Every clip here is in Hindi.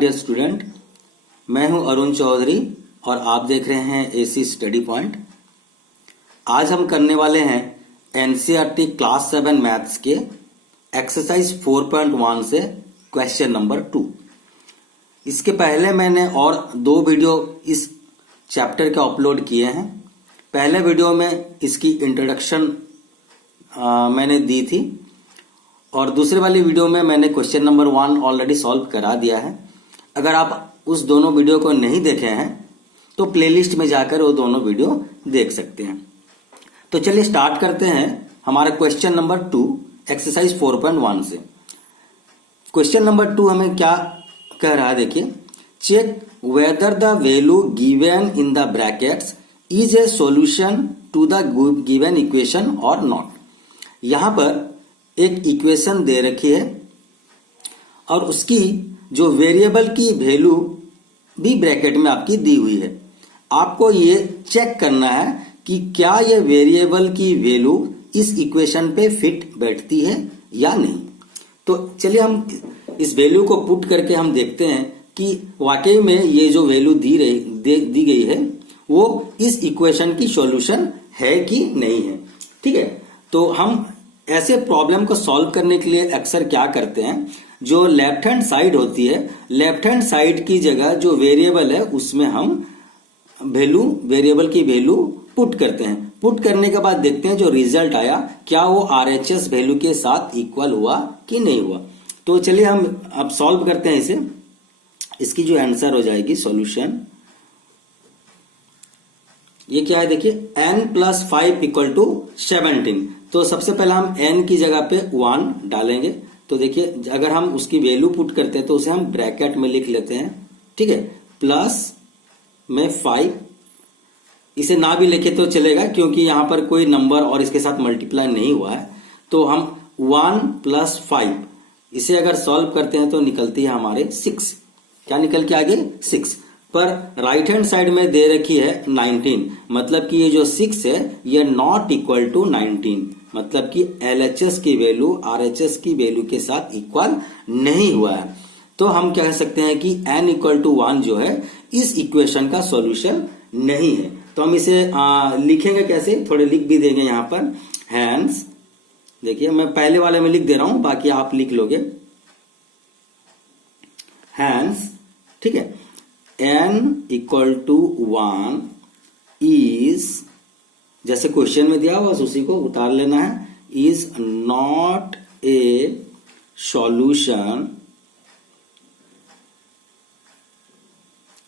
डियर स्टूडेंट, मैं हूं अरुण चौधरी और आप देख रहे हैं एसी स्टडी पॉइंट। आज हम करने वाले हैं एनसीईआरटी क्लास 7 मैथ्स के एक्सरसाइज 4.1 से क्वेश्चन नंबर 2। इसके पहले मैंने और 2 वीडियो इस चैप्टर के अपलोड किए हैं। पहले वीडियो में इसकी इंट्रोडक्शन मैंने दी थी और दूसरे वाली वीडियो में मैंने क्वेश्चन नंबर 1 ऑलरेडी सॉल्व करा दिया है। अगर आप उस दोनों वीडियो को नहीं देखे हैं तो प्लेलिस्ट में जाकर वो दोनों वीडियो देख सकते हैं। तो चलिए स्टार्ट करते हैं हमारा क्वेश्चन नंबर 2 एक्सरसाइज 4.1 से। क्वेश्चन नंबर 2 हमें क्या कह रहा है, देखिए, check whether the value given in the brackets is a solution to the given equation or not. यहां पर एक इक्वेशन दे रखी है और उसकी जो वेरिएबल की वैल्यू भी ब्रैकेट में आपकी दी हुई है। आपको ये चेक करना है कि क्या ये वेरिएबल की वैल्यू इस इक्वेशन पे फिट बैठती है या नहीं। तो चलिए हम इस वैल्यू को पुट करके हम देखते हैं कि वाकई में ये जो वैल्यू दी गई है वो इस इक्वेशन की सॉल्यूशन है कि नहीं है। ठीक है, तो हम ऐसे प्रॉब्लम को सॉल्व करने के लिए अक्सर क्या करते हैं, जो लेफ्ट हैंड साइड होती है, लेफ्ट हैंड साइड की जगह जो वेरिएबल है उसमें हम वेरिएबल की वैल्यू पुट करते हैं। पुट करने के बाद देखते हैं जो रिजल्ट आया क्या वो आरएचएस वैल्यू के साथ इक्वल हुआ कि नहीं हुआ। तो चलिए हम अब सॉल्व करते हैं इसे। इसकी जो आंसर हो जाएगी सॉल्यूशन, ये क्या है, देखिए n + 5 = 17। तो सबसे पहले हम n की जगह पे 1 डालेंगे। तो देखिए अगर हम उसकी वैल्यू पुट करते हैं तो उसे हम ब्रैकेट में लिख लेते हैं। ठीक है, प्लस में 5, इसे ना भी लिखे तो चलेगा क्योंकि यहां पर कोई नंबर और इसके साथ मल्टीप्लाई नहीं हुआ है। तो हम 1 + 5 इसे अगर सॉल्व करते हैं तो निकलती है हमारे 6। क्या निकल के आगे 6, पर राइट हैंड साइड में दे रखी है 19, मतलब कि ये जो 6 है ये नॉट इक्वल टू 19, मतलब कि एलएचएस की वैल्यू आरएचएस की वैल्यू के साथ इक्वल नहीं हुआ है। तो हम कह सकते हैं कि n = 1 जो है इस इक्वेशन का सॉल्यूशन नहीं है। तो हम इसे लिखेंगे कैसे, थोड़े लिख भी देंगे यहां पर। हैंस, देखिए मैं पहले वाले में लिख दे रहा हूं, बाकी आप लिख लोगे। हैंस, ठीक है, n = 1 इज, जैसे क्वेश्चन में दिया बस उसी को उतार लेना है, is not a solution,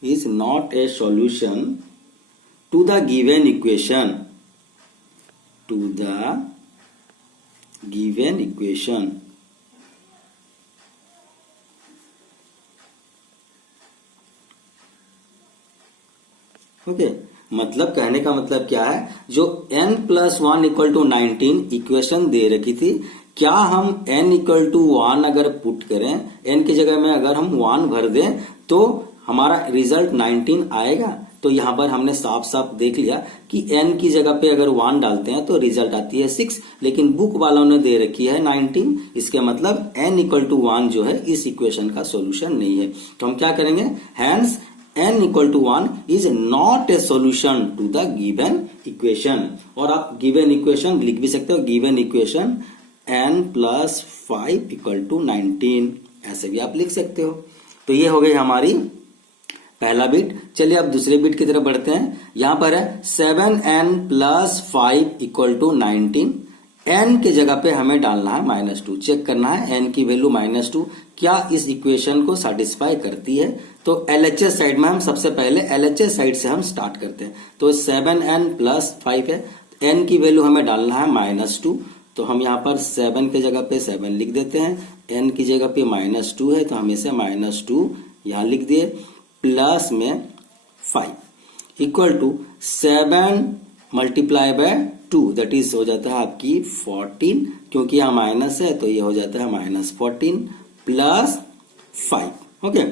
is not a solution to the given equation, to the given equation। Okay, मतलब कहने का मतलब क्या है, जो n + 1 = 19 इक्वेशन दे रखी थी, क्या हम n = 1 अगर पुट करें, n की जगह में अगर हम 1 भर दें तो हमारा रिजल्ट 19 आएगा। तो यहां पर हमने साफ साफ देख लिया कि n की जगह पे अगर 1 डालते हैं तो रिजल्ट आती है 6, लेकिन बुक वालों ने दे रखी है 19। इसके मतलब n = 1 जो है इस इक्वेशन का सॉल्यूशन नहीं है। तो हम क्या करेंगे, hence n = 1 is not a solution to the given equation. और आप गिवन इक्वेशन लिख भी सकते हो, गिवन इक्वेशन n + 5 = 19, ऐसे भी आप लिख सकते हो। तो ये हो गई हमारी पहला बिट। चलिए अब दूसरे बिट की तरफ बढ़ते हैं। यहां पर है 7n + 5 = 19। n की जगह पे हमें डालना है -2, चेक करना है n की वैल्यू -2 क्या इस इक्वेशन को सेटिस्फाई करती है। तो एलएचएस साइड में हम सबसे पहले एलएचएस साइड से हम स्टार्ट करते हैं। तो 7n + 5 है, n की वैल्यू हमें डालना है -2। तो हम यहाँ पर 7 की जगह पे 7 लिख देते हैं, n की जगह पे -2 है तो हम इसे -2 यहां लिख दिए, प्लस में 5 इक्वल टू 7 × 2 दैट इज हो जाता है आपकी 14, क्योंकि यहाँ माइनस है तो ये हो जाता है -14 + 5। ओके,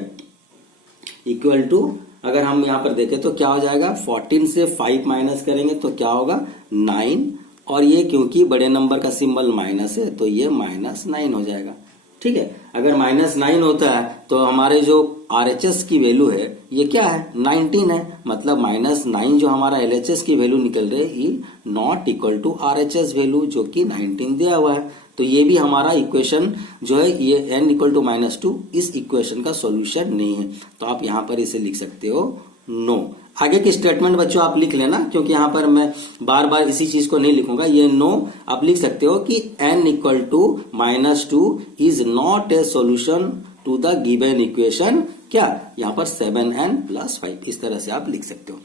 इक्वल टू, अगर हम यहाँ पर देखें तो क्या हो जाएगा, 14 से 5 माइनस करेंगे तो क्या होगा 9, और ये क्योंकि बड़े नंबर का सिंबल माइनस है तो ये -9 हो जाएगा। ठीक है, अगर -9 होता है तो हमारे जो RHS की वैल्यू है ये क्या है 19 है, मतलब -9 जो हमारा LHS की वैल्यू निकल रही है ये not equal to RHS value जो कि 19 दिया हुआ है। तो ये भी हमारा इक्वेशन जो है ये n इक्वल टू -2 इस इक्वेशन का सॉल्यूशन नहीं है। तो आप यहाँ पर इसे लिख सकते हो नो। आगे की स्टेटमेंट बच्चों आप लिख लेना, क्योंकि यहाँ पर मैं बार बार इसी चीज को नहीं लिखूंगा। ये नो आप लिख सकते हो कि n equal to -2 is not a solution to the given equation, क्या यहाँ पर 7n + 5, इस तरह से आप लिख सकते हो।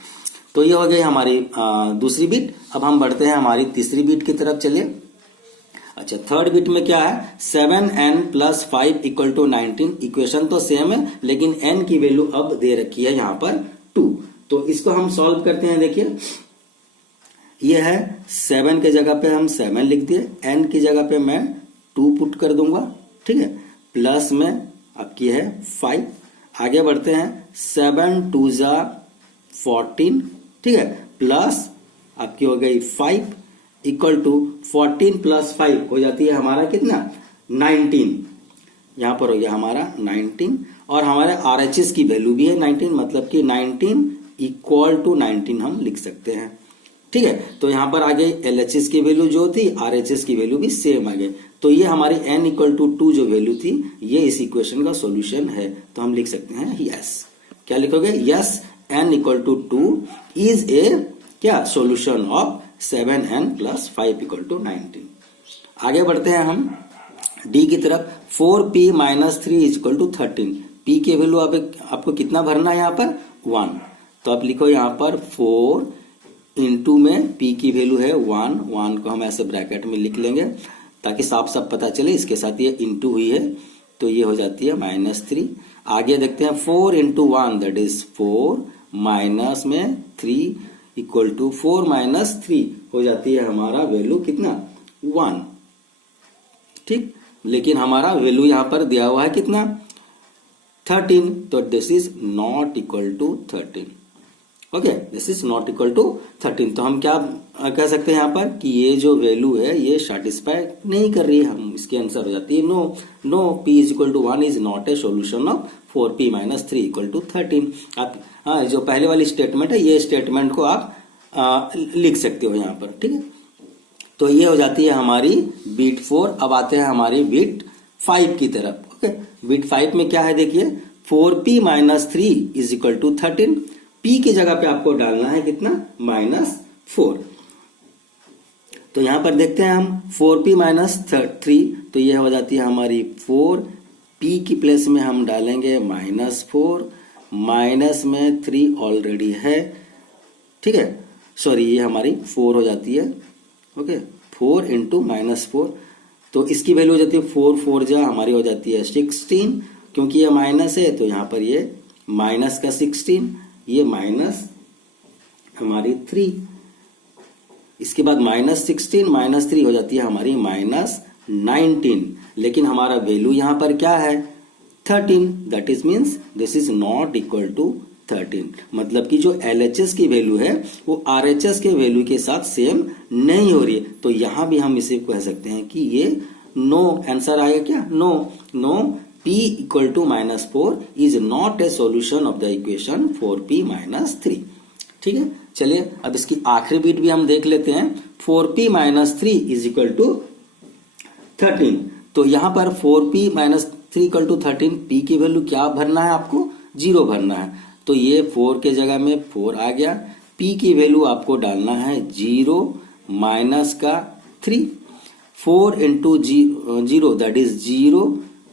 तो ये हो गई हमारी दूसरी बिट। अब हम बढ़ते हैं हमारी तीसरी बिट की तरफ, चलिए। अच्छा, थर्ड बिट में क्या है 7n + 5 इक्वल टू 19। इक्वेशन तो सेम है लेकिन n की वैल्यू अब दे रखी है यहाँ पर 2। तो इसको हम सॉल्व करते हैं। देखिए ये है 7 के जगह पे हम 7 लिख दिए, n की जगह पे मैं 2 पुट कर दूंगा, ठीक है, प्लस में आपकी है 5। आगे बढ़ते हैं 7 × 2 = 14, ठीक है, प्लस आपकी हो गई 5 इक्वल टू 14 + 5 हो जाती है हमारा कितना 19। यहां पर हो गया हमारा 19 और हमारे RHS की वैल्यू भी है 19, मतलब कि 19 इक्वल टू 19 हम लिख सकते हैं, ठीक है। तो यहां पर आगे LHS की वैल्यू जो थी RHS की वैल्यू भी सेम आ गई। तो ये हमारी n इक्वल टू 2 जो वैल्यू थी ये इस इक्वेशन का सॉल्यूशन है। तो हम लिख सकते हैं यस। क्या लिखोगे? Yes, n equal to 2 is a क्या सॉल्यूशन ऑफ 7n + 5 = 19। आगे बढ़ते हैं हम डी की तरफ। 4p - 3 = 13। p की वैल्यू आपको कितना भरना है यहाँ पर 1। तो आप लिखो यहाँ पर 4 इंटू में p की वैल्यू है 1 को हम ऐसे ब्रैकेट में लिख लेंगे ताकि साफ साफ पता चले। इसके साथ ये इंटू हुई है तो ये हो जाती है -3। आगे देखते हैं 4 × 1 दैट इज 4 माइनस में 3 इक्वल टू 4 - 3 हो जाती है हमारा वैल्यू कितना 1, ठीक। लेकिन हमारा वैल्यू यहां पर दिया हुआ है कितना 13, तो this is not equal to 13। Okay, this is not equal to 13। तो हम क्या कह सकते हैं यहाँ पर कि ये जो वैल्यू है ये सेटिस्फाई नहीं कर रही है। हम इसकी आंसर हो जाती है no p = 1 is not a solution of 4p - 3 = 13। आप जो पहले वाली स्टेटमेंट है ये स्टेटमेंट को आप लिख सकते हो यहाँ पर, ठीक है। तो ये हो जाती है हमारी बीट 4। अब आते हैं हमारी बीट 5 की तरफ। ओके, बीट 5 में क्या है देखिए 4p - 3 = 13। p की जगह पे आपको डालना है कितना -4। तो यहां पर देखते हैं हम 4p - 3, तो ये हो जाती है हमारी 4। p की प्लेस में हम डालेंगे -4, माइनस में 3 ऑलरेडी है, ठीक है। सॉरी, ये हमारी 4 हो जाती है। ओके, 4 × -4, तो इसकी वैल्यू हो जाती है 4 4 जा हमारी हो जाती है 16। क्योंकि ये माइनस है तो यहां पर ये माइनस का 16, ये माइनस हमारी 3, इसके बाद -16 - 3 हो जाती है हमारी -19। लेकिन हमारा वैल्यू यहां पर क्या है 13, that is means this is not equal to 13। मतलब कि जो LHS की वैल्यू है वो RHS के वैल्यू के साथ सेम नहीं हो रही है। तो यहां भी हम इसे कह सकते हैं कि ये नो आंसर आएगा। क्या no p = -4 is not a solution of the equation 4p - 3, ठीक है। चलिए अब इसकी आखिरी बीट भी हम देख लेते हैं। 4p - 3 = 13। तो यहां पर 4p - 3 = 13, p की वैल्यू क्या भरना है आपको 0 भरना है। तो ये 4 के जगह में 4 आ गया। p की वैल्यू आपको डालना है 0 माइनस का 3। 4 × 0 दैट इज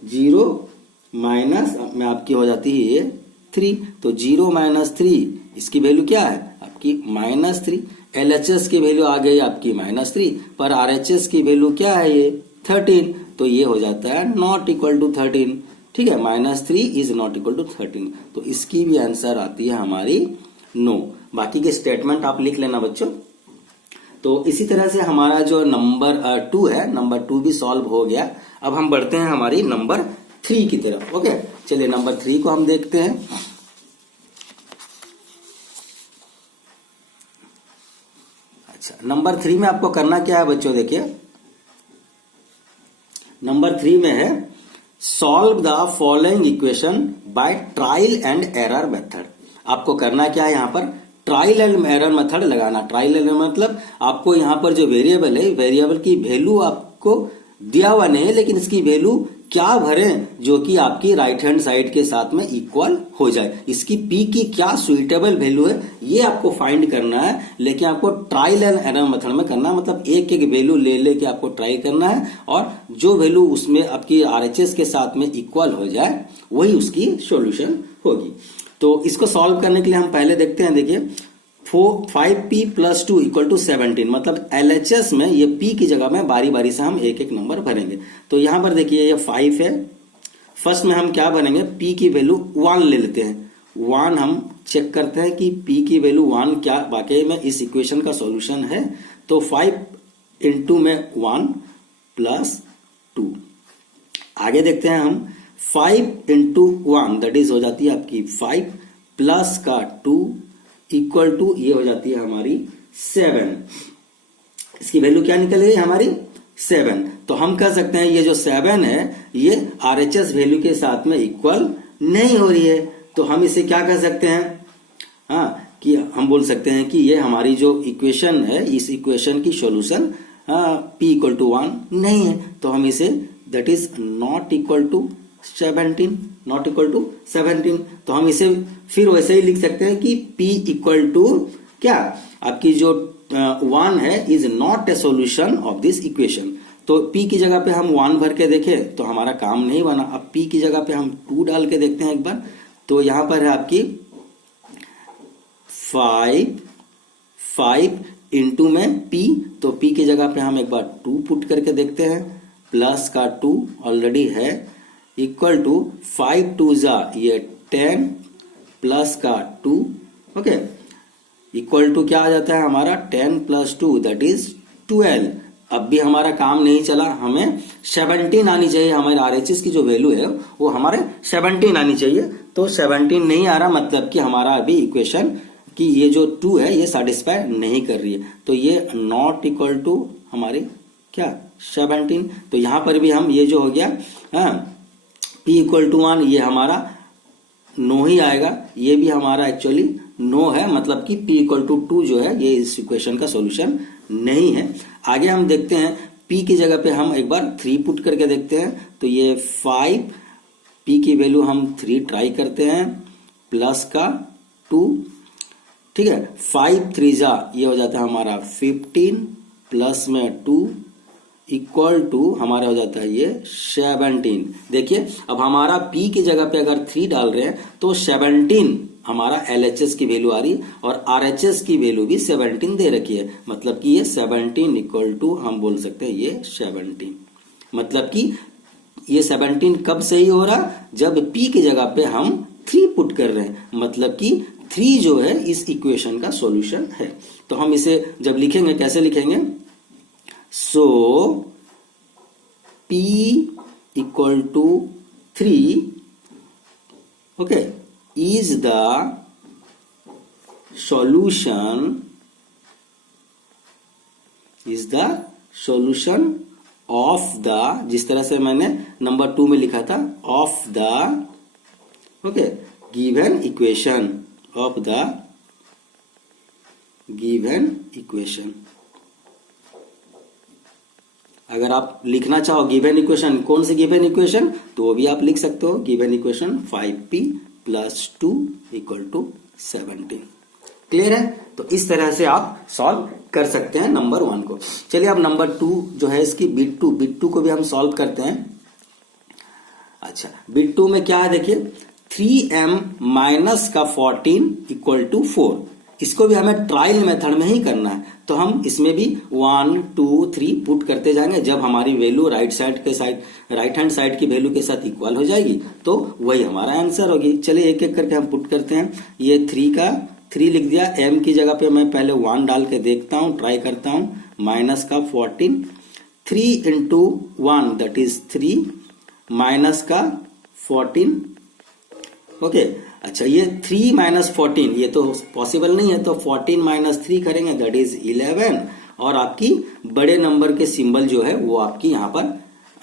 0 माइनस में आपकी हो जाती है ये 3। तो 0 - 3 इसकी वैल्यू क्या है आपकी -3। LHS की वैल्यू आ गई आपकी -3, पर RHS की वैल्यू क्या है ये 13। तो ये हो जाता है नॉट इक्वल टू 13, ठीक है। -3 इज नॉट इक्वल टू 13। तो इसकी भी आंसर आती है हमारी नो। बाकी के स्टेटमेंट आप लिख लेना बच्चों। तो इसी तरह से हमारा जो नंबर 2 है, नंबर 2 भी सॉल्व हो गया। अब हम बढ़ते हैं हमारी नंबर 3 की तरफ। ओके, चलिए नंबर 3 को हम देखते हैं। अच्छा, नंबर 3 में आपको करना क्या है बच्चों, देखिए नंबर 3 में है solve the following equation by trial and error method. आपको करना क्या है, यहाँ पर ट्रायल एंड एरर मेथड लगाना। ट्रायल एंड मतलब आपको यहाँ पर जो वेरिएबल है, वेरिएबल की वैल्यू आपको दिया हुआ नहीं है, लेकिन इसकी वैल्यू क्या भरें जो कि आपकी राइट हैंड साइड के साथ में इक्वल हो जाए। इसकी पी की क्या सुइटेबल वैल्यू है ये आपको फाइंड करना है, लेकिन आपको ट्रायल एंड एरर मेथड में करना है। मतलब एक एक वैल्यू ले लेके आपको ट्राई करना है और जो वैल्यू उसमें आपकी आरएचएस के साथ में इक्वल हो जाए वही उसकी सॉल्यूशन होगी। तो इसको सॉल्व करने के लिए हम पहले देखते हैं, देखिए 5p + 2 = 17। मतलब LHS में ये p की जगह में बारी बारी से हम एक एक नंबर भरेंगे। तो यहां पर देखिए ये 5 है, फर्स्ट में हम क्या भरेंगे, p की वैल्यू 1 ले लेते हैं। 1 हम चेक करते हैं कि p की वैल्यू 1 क्या वाकई में इस इक्वेशन का सॉल्यूशन है। तो 5 × में 1 + 2। आगे देखते हैं हम 5 × 1 दैट इज हो जाती है आपकी 5 प्लस का 2 इक्वल टू ये हो जाती है हमारी 7। इसकी वैल्यू क्या निकल गई हमारी 7। तो हम कह सकते हैं ये जो 7 है ये आरएचएस वैल्यू के साथ में इक्वल नहीं हो रही है। तो हम इसे क्या कह सकते हैं, कि हम बोल सकते हैं कि ये हमारी जो इक्वेशन है, इस इक्वेशन की सॉल्यूशन p = 1 नहीं है। तो हम इसे that is not equal to 17, not equal to 17। तो हम इसे फिर वैसे ही लिख सकते हैं कि p = क्या, आपकी जो 1 है is not a solution of this equation. तो p की जगह पे हम 1 भर के देखें तो हमारा काम नहीं बना। अब p की जगह पे हम 2 डाल के देखते हैं एक बार। तो यहां पर है आपकी 5 × में p, तो p की जगह पे हम एक बार 2 पुट करके देखते हैं, प्लस का 2 ऑलरेडी है, इक्वल टू 5 × 2 ये 10 प्लस का 2, ओके, इक्वल टू क्या आ जाता है हमारा 10 + 2 दैट इज 12। अब भी हमारा काम नहीं चला, हमें 17 आनी चाहिए। हमारे आरएचएस की जो वैल्यू है वो हमारे 17 आनी चाहिए। तो 17 नहीं आ रहा, मतलब कि हमारा अभी इक्वेशन की ये जो 2 है ये सेटिस्फाई नहीं कर रही है। तो ये नॉट इक्वल टू हमारे क्या 17। तो यहां पर भी हम ये जो हो गया p = 1 ये हमारा नो ही आएगा, ये भी हमारा एक्चुअली नो है। मतलब कि p = 2 जो है ये इस इक्वेशन का सॉल्यूशन नहीं है। आगे हम देखते हैं p की जगह पे हम एक बार 3 पुट करके देखते हैं। तो ये 5, p की वैल्यू हम 3 ट्राई करते हैं, प्लस का 2, ठीक है, 5 × 3 ये हो जाता है हमारा 15 प्लस में 2 इक्वल टू हमारा हो जाता है ये 17। देखिए अब हमारा p की जगह पे अगर 3 डाल रहे हैं तो 17 हमारा LHS की वैल्यू आ रही है और RHS की वैल्यू भी 17 दे रखी है। मतलब कि ये 17 इक्वल टू हम बोल सकते हैं ये 17। मतलब कि ये 17 कब सही हो रहा, जब p की जगह पे हम 3 पुट कर रहे हैं। मतलब कि 3 जो है इस इक्वेशन का सॉल्यूशन है। तो हम इसे जब लिखेंगे कैसे लिखेंगे, so p = 3 okay is the solution of the, जिस तरह से मैंने नंबर 2 में लिखा था, of the okay given equation, of the given equation। अगर आप लिखना चाहो गिवन इक्वेशन, कौन सी गिवन इक्वेशन, तो वो भी आप लिख सकते हो, गिवन इक्वेशन 5p + 2 = 17। क्लियर है। तो इस तरह से आप सॉल्व कर सकते हैं नंबर 1 को। चलिए अब नंबर 2 जो है इसकी बिट 2 को भी हम सॉल्व करते हैं। अच्छा, बिट 2 में क्या है देखिए, 3m - का 14 = 4। इसको भी हमें ट्रायल मेथड में ही करना है। तो हम इसमें भी 1 2 3 पुट करते जाएंगे। जब हमारी वैल्यू राइट हैंड साइड की वैल्यू के साथ इक्वल हो जाएगी तो वही हमारा आंसर होगी। चलिए एक एक करके हम पुट करते हैं। ये 3 का 3 लिख दिया, m की जगह पे मैं पहले 1 डाल के देखता हूं, ट्राई करता हूं, माइनस का 14, 3 × 1 दैट इज 3 माइनस का 14, ओके। अच्छा, ये 3 - 14 ये तो पॉसिबल नहीं है, तो 14 - 3 करेंगे दैट इज 11। और आपकी बड़े नंबर के सिंबल जो है वो आपकी यहाँ पर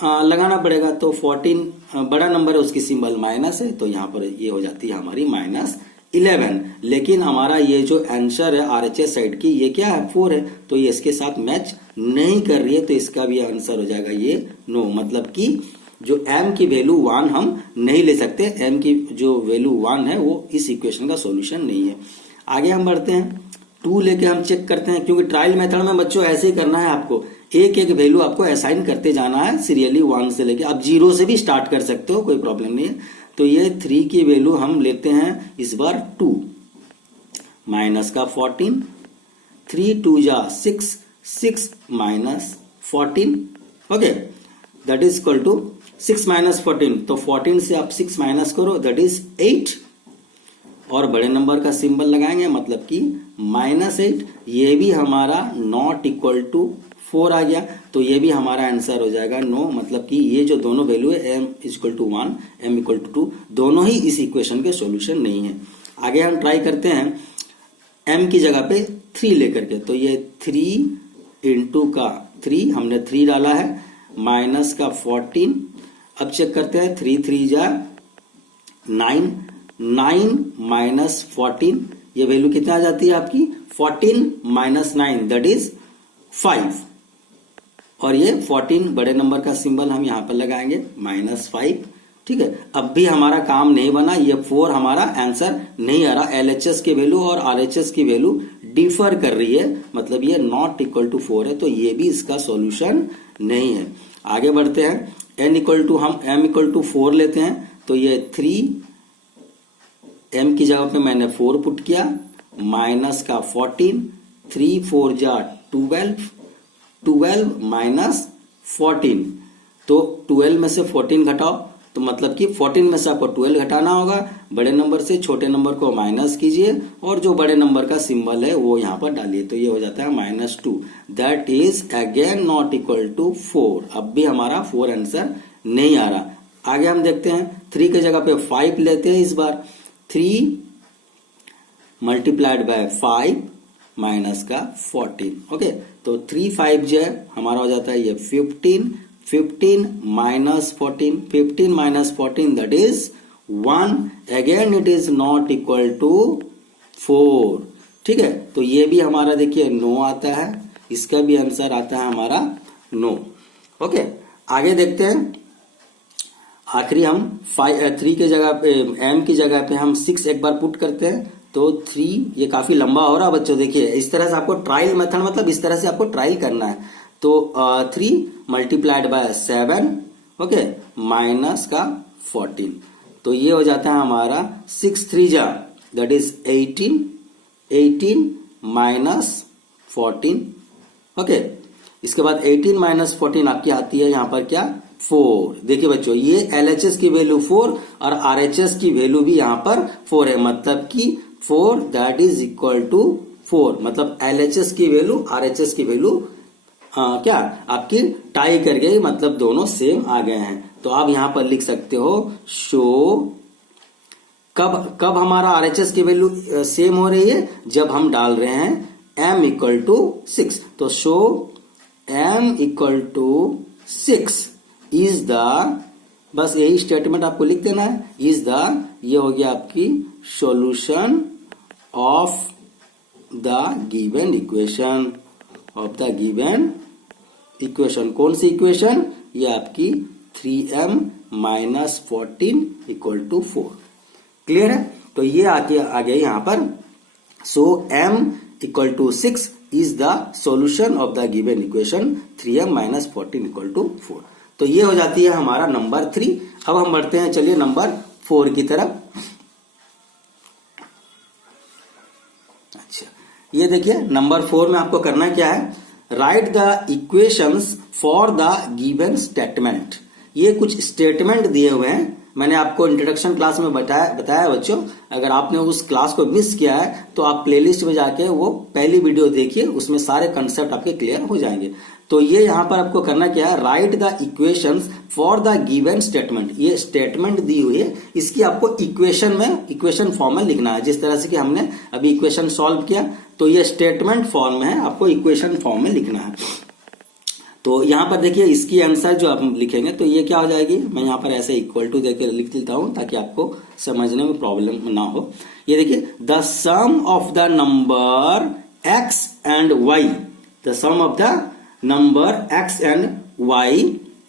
लगाना पड़ेगा। तो 14 बड़ा नंबर है, उसकी सिंबल माइनस है, तो यहाँ पर ये हो जाती है हमारी -11। लेकिन हमारा ये जो आंसर है RHS साइड की, ये क्या है 4 है, तो ये इसके साथ मैच नहीं कर रही है, तो इसका भी आंसर हो जाएगा ये नो। मतलब कि जो m की वैल्यू 1 हम नहीं ले सकते, m की जो वैल्यू 1 है वो इस इक्वेशन का सॉल्यूशन नहीं है। आगे हम बढ़ते हैं, 2 लेके हम चेक करते हैं, क्योंकि ट्रायल मेथड में बच्चों ऐसे ही करना है आपको, एक एक वैल्यू आपको असाइन करते जाना है सीरियली 1 से लेके। आप 0 से भी स्टार्ट कर सकते हो, कोई प्रॉब्लम नहीं है। तो ये 3 की वैल्यू हम लेते हैं इस बार 2 माइनस का 14, 3 2 जा 6, 6 minus 14, okay, that is equal to 6 minus 14। तो 14 से आप 6 माइनस करो, दैट इज 8, और बड़े नंबर का सिंबल लगाएंगे, मतलब कि -8। ये भी हमारा नॉट इक्वल टू 4 आ गया, तो ये भी हमारा आंसर हो जाएगा नो। मतलब कि ये जो दोनों वैल्यू है m equal to 1, m equal to 2, दोनों ही इस इक्वेशन के सॉल्यूशन नहीं है। आगे हम ट्राई करते हैं m की जगह पे 3 लेकर के, तो ये 3 इंटू का 3 हमने 3 डाला है, माइनस का 14। अब चेक करते हैं, 3 3 जा 9, 9 माइनस 14, ये वैल्यू कितना आ जाती है आपकी 14 माइनस 9, दैट इज 5, और ये 14 बड़े नंबर का सिंबल हम यहां पर लगाएंगे -5, ठीक है। अब भी हमारा काम नहीं बना, ये 4 हमारा आंसर नहीं आ रहा। LHS की वैल्यू और RHS की वैल्यू डिफर कर रही है, मतलब ये नॉट इक्वल टू 4 है, तो ये भी इसका सॉल्यूशन नहीं है। आगे बढ़ते हैं, m इक्वल टू 4 लेते हैं, तो ये 3 m की जगह पे मैंने 4 पुट किया, माइनस का 14, 3 4 जा 12 माइनस 14, तो 12 में से 14 घटाओ, तो मतलब कि 14 में से आपको 12 घटाना होगा। बड़े नंबर से छोटे नंबर को माइनस कीजिए, और जो बड़े नंबर का सिंबल है वो यहां पर डालिए, तो ये हो जाता है -2, that is again not equal to 4। अब भी हमारा 4 आंसर नहीं आ रहा। आगे हम देखते हैं, 3 की जगह पे 5 लेते हैं इस बार, 3 मल्टीप्लाइड बाय 5 माइनस का 14, ओके, तो 3 5 जो है हमारा हो जाता है ये 15, 15 minus 14, 15 minus 14 that is 1, again it is not equal to 4, ठीक है। तो ये भी हमारा देखिए नो आता है, इसका भी आंसर आता है हमारा नो, ओके। आगे देखते हैं, आखिरी हम 3 के जगह पे m की जगह पे हम 6 एक बार पुट करते हैं, तो 3, ये काफी लंबा हो रहा है बच्चों, देखिए इस तरह से आपको ट्रायल मेथड, मतलब इस तरह से आपको ट्रायल करना है। तो 3 मल्टीप्लाइड बाय 7, ओके, माइनस का 14, तो ये हो जाता है हमारा 6 3 जा दैट इज 18, 18 माइनस 14, ओके। इसके बाद 18 माइनस 14 आपकी आती है यहाँ पर क्या 4। देखिए बच्चों, ये LHS की वैल्यू 4 और RHS की वैल्यू भी यहाँ पर 4 है, मतलब कि 4 दैट इज इक्वल टू 4, मतलब LHS की वैल्यू RHS की वैल्यू क्या आपकी टाई कर गई, मतलब दोनों सेम आ गए हैं। तो आप यहां पर लिख सकते हो शो, कब हमारा RHS की वैल्यू सेम हो रही है, जब हम डाल रहे हैं m इक्वल टू 6, तो show m equal to 6 is the, बस यही स्टेटमेंट आपको लिख देना है, इज द, ये हो गया आपकी solution of the given equation, of the given equation. कौन सी इक्वेशन, ये आपकी 3m minus 14 equal to 4। Clear है, तो ये आके आ गया यहां पर, so m equal to 6 is the solution of the given equation 3m minus 14 equal to 4। तो ये हो जाती है हमारा नंबर 3। अब हम बढ़ते हैं, चलिए नंबर 4 की तरफ। अच्छा, ये देखिए नंबर 4 में आपको करना क्या है, right the equations for the given statement. ये कुछ स्टेटमेंट दिए हुए हैं, मैंने आपको इंट्रोडक्शन क्लास में बताया बच्चों। अगर आपने उस क्लास को मिस किया है तो आप प्लेलिस्ट में जाके वो पहली वीडियो देखिए, उसमें सारे कंसेप्ट आपके क्लियर हो जाएंगे। तो ये यहां पर आपको करना क्या है, right the equations for the given statement. ये स्टेटमेंट दी हुई है, इसकी आपको इक्वेशन फॉर्म में लिखना है, जिस तरह से कि हमने अभी इक्वेशन सॉल्व किया, तो ये स्टेटमेंट फॉर्म में है, आपको इक्वेशन फॉर्म में लिखना है। तो यहाँ पर देखिए इसकी आंसर जो आप लिखेंगे तो ये क्या हो जाएगी, मैं यहाँ पर ऐसे इक्वल टू देकर लिख देता हूँ ताकि आपको समझने में प्रॉब्लम ना हो। ये देखिए the sum of the number x and y, the sum of the number x and y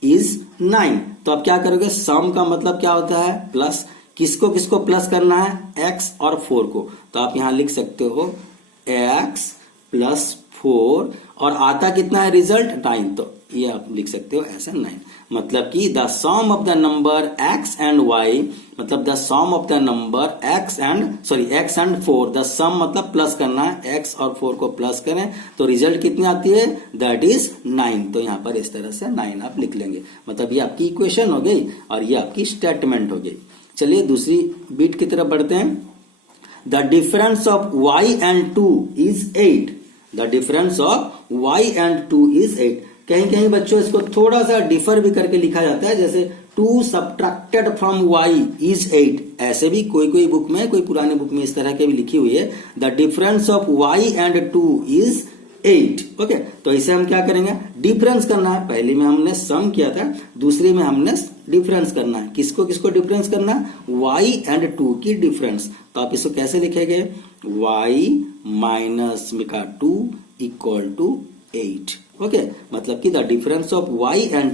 is 9। तो आप क्या करोगे, सम का मतलब क्या होता है प्लस, किसको किसको प्लस करना है, x और 4 को। तो आप यहां लिख सकते हो x प्लस 4 और आता कितना है रिजल्ट 9, तो ये आप लिख सकते हो ऐसा 9। मतलब कि the sum of the number x and y, मतलब the sum of the number x and 4, the sum मतलब प्लस करना है, x और 4 को प्लस करें तो रिजल्ट कितनी आती है, दैट इज 9। तो यहां पर इस तरह से 9 आप लिख लेंगे। मतलब ये आपकी इक्वेशन हो गई और ये आपकी स्टेटमेंट हो गई। चलिए दूसरी बीट की तरफ बढ़ते हैं। The difference of y and 2 is 8। The difference of y and 2 is 8। कहीं कहीं बच्चों इसको थोड़ा सा डिफर भी करके लिखा जाता है, जैसे 2 सब्ट्रैक्टेड फ्रॉम y इज 8। ऐसे भी कोई कोई बुक में, कोई पुराने बुक में इस तरह के भी लिखी हुई है, the difference of y and 2 is 8। Okay, तो इसे हम क्या करेंगे, डिफरेंस करना है। पहले में हमने सम किया था, दूसरी में हमने डिफरेंस करना है। किसको किसको डिफरेंस करना है, y एंड 2 की डिफरेंस। तो आप इसको कैसे लिखेंगे, y माइनस में का 2 इक्वल टू 8। ओके, मतलब कि the difference of y and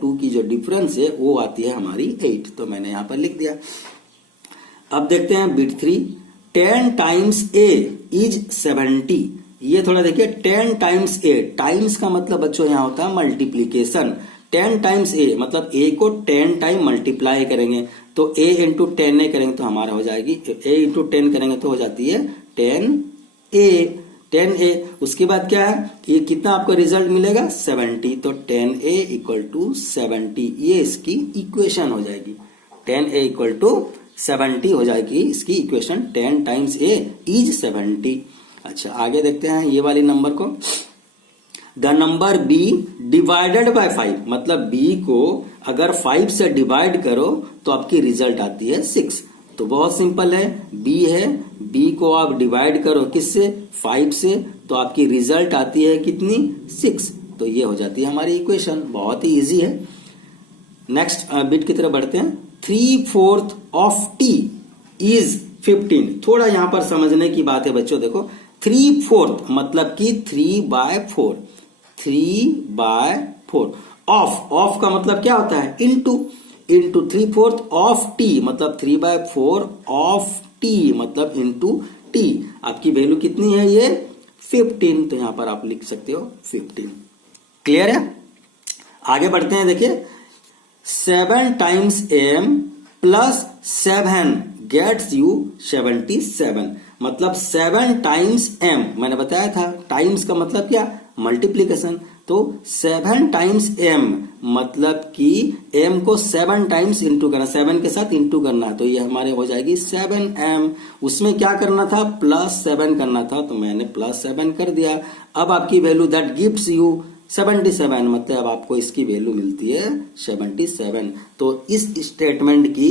2 की जो डिफरेंस है वो आती है हमारी 8। तो मैंने यहां पर लिख दिया। अब देखते हैं बिट 3, 10 टाइम्स a इज 70। ये थोड़ा देखिए, 10 टाइम्स a, टाइम्स का मतलब बच्चों यहां होता है मल्टीप्लीकेशन। 10 टाइम्स a मतलब a को 10 टाइम मल्टीप्लाई करेंगे, तो a इंटू 10 a करेंगे तो हमारा हो जाएगी, a इंटू 10 करेंगे तो हो जाती है 10a। उसके बाद क्या है, ये कितना आपको रिजल्ट मिलेगा 70। तो 10a इक्वल टू 70, ये इसकी इक्वेशन हो जाएगी। 10a इक्वल टू 70 हो जाएगी इसकी इक्वेशन। 10 times a is 70। अच्छा, आगे देखते हैं ये वाली नंबर को। The number b divided by 5, मतलब b को अगर 5 से डिवाइड करो तो आपकी रिजल्ट आती है 6। तो बहुत सिंपल है, b है, b को आप डिवाइड करो किससे, 5 से, तो आपकी रिजल्ट आती है कितनी, 6। तो ये हो जाती है हमारी इक्वेशन, बहुत ही इजी है। नेक्स्ट बिट की तरफ बढ़ते हैं। 3/4 ऑफ t इज 15। थोड़ा यहां पर समझने की बात है बच्चों, देखो 3/4 मतलब कि 3/4, 3/4 ऑफ का मतलब क्या होता है, इंटू 3/4 ऑफ t मतलब 3/4 ऑफ t मतलब इंटू t। आपकी वैल्यू कितनी है ये 15, तो यहां पर आप लिख सकते हो 15। क्लियर है। आगे बढ़ते हैं, देखिए 7 times m plus 7 gets you 77। मतलब 7 टाइम्स m, मैंने बताया था टाइम्स का मतलब क्या, मल्टीप्लीकेशन। तो 7 टाइम्स m मतलब कि m को 7 टाइम्स इंटू करना, 7 के साथ इंटू करना, तो ये हमारे हो जाएगी 7m। उसमें क्या करना था, +7 करना था, तो मैंने +7 कर दिया। अब आपकी वैल्यू दैट गिव्स यू 77, मतलब आपको इसकी वैल्यू मिलती है 77। तो इस स्टेटमेंट की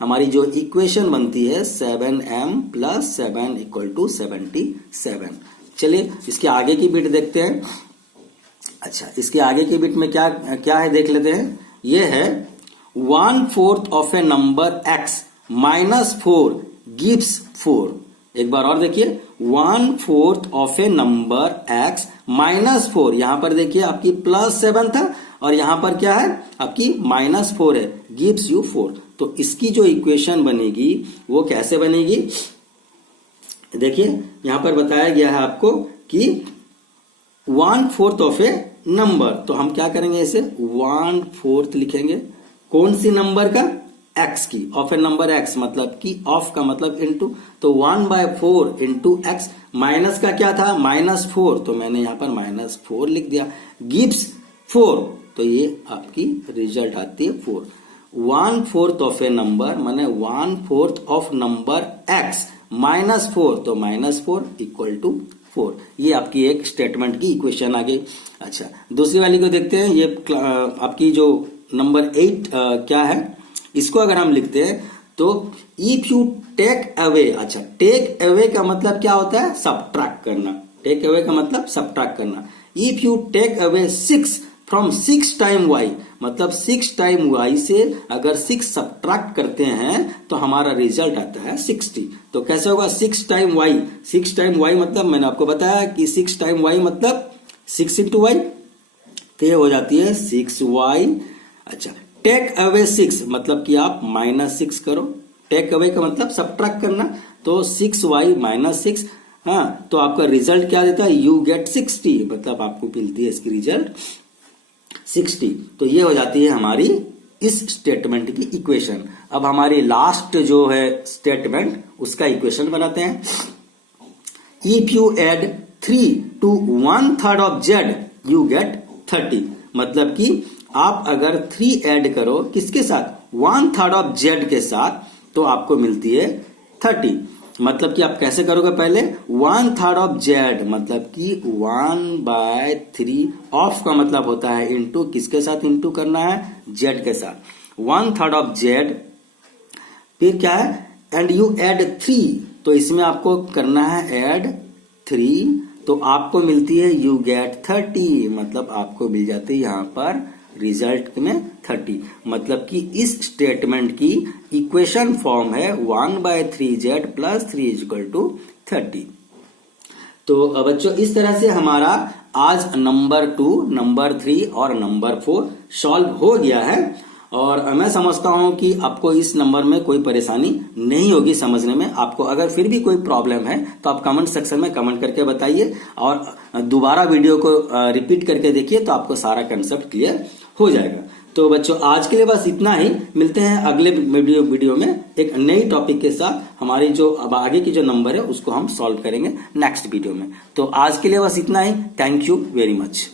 हमारी जो इक्वेशन बनती है 7m + 7 = 77। चलिए इसके आगे की बिट देखते हैं। अच्छा, इसके आगे की बिट में क्या क्या है देख लेते हैं। ये है 1/4 of A number x -4 gives 4। एक बार और देखिए, 1/4 ऑफ ए नंबर x -4, यहां पर देखिए आपकी +7 था और यहां पर क्या है आपकी -4 है, गिव्स यू 4। तो इसकी जो इक्वेशन बनेगी वो कैसे बनेगी, देखिए यहां पर बताया गया है आपको कि 1/4 ऑफ ए नंबर, तो हम क्या करेंगे इसे 1/4 लिखेंगे। कौन सी नंबर का, x की, ऑफ ए नंबर x मतलब कि ऑफ का मतलब इनटू, तो 1/4 इंटू x। माइनस का क्या था, -4, तो मैंने यहां पर -4 लिख दिया। गिव्स 4, तो ये आपकी रिजल्ट आती है 4। 1/4 ऑफ ए नंबर माने 1/4 ऑफ नंबर x -4, तो -4 = 4। ये आपकी एक स्टेटमेंट की इक्वेशन आ गई। अच्छा, दूसरी वाली को देखते हैं। ये आपकी जो नंबर 8 क्या है, इसको अगर हम लिखते हैं तो इफ यू टेक अवे। अच्छा, टेक अवे का मतलब क्या होता है, सब्ट्रैक्ट करना। टेक अवे का मतलब सब्ट्रैक्ट करना। If you take away 6 from 6 time y, मतलब 6 टाइम y से अगर 6 सब्ट्रैक्ट करते हैं तो हमारा रिजल्ट आता है 60। तो कैसे होगा 6 टाइम y, 6 टाइम y मतलब मैंने आपको बताया कि 6 टाइम y मतलब 6 इंटू वाई, तो ये हो जाती है 6y। अच्छा, टेक अवे 6 मतलब कि आप -6 करो, टेक अवे का मतलब सब्ट्रैक्ट करना, तो 6y -6, हाँ, तो आपका रिजल्ट क्या देता है, यू गेट 60, मतलब आपको मिलती है इसकी रिजल्ट 60। तो ये हो जाती है हमारी इस स्टेटमेंट की इक्वेशन। अब हमारी लास्ट जो है स्टेटमेंट उसका इक्वेशन बनाते हैं। If you add 3 to 1/3 of z you get 30, मतलब कि आप अगर 3 ऐड करो किसके साथ, 1/3 ऑफ z के साथ, तो आपको मिलती है 30। मतलब कि आप कैसे करोगे, पहले 1/3 ऑफ z मतलब कि 1/3 ऑफ का मतलब होता है इंटू किसके साथ इंटू करना है, z के साथ, 1/3 ऑफ z, फिर क्या है एंड यू एड 3, तो इसमें आपको करना है ऐड 3, तो आपको मिलती है यू गेट 30, मतलब आपको मिल जाती है यहां पर रिजल्ट में 30। मतलब कि इस स्टेटमेंट की इक्वेशन फॉर्म है 1/3z प्लस 3 = 30। तो बच्चों इस तरह से हमारा आज नंबर 2, नंबर 3 और नंबर 4 सॉल्व हो गया है। और मैं समझता हूं कि आपको इस नंबर में कोई परेशानी नहीं होगी समझने में। आपको अगर फिर भी कोई प्रॉब्लम है तो आप कमेंट सेक्शन में कमेंट करके बताइए और दोबारा वीडियो को रिपीट करके देखिए, तो आपको सारा कंसेप्ट क्लियर हो जाएगा। तो बच्चों आज के लिए बस इतना ही, मिलते हैं अगले वीडियो में एक नई टॉपिक के साथ। हमारी जो अब आगे की जो नंबर है उसको हम सॉल्व करेंगे नेक्स्ट वीडियो में। तो आज के लिए बस इतना ही, थैंक यू वेरी मच।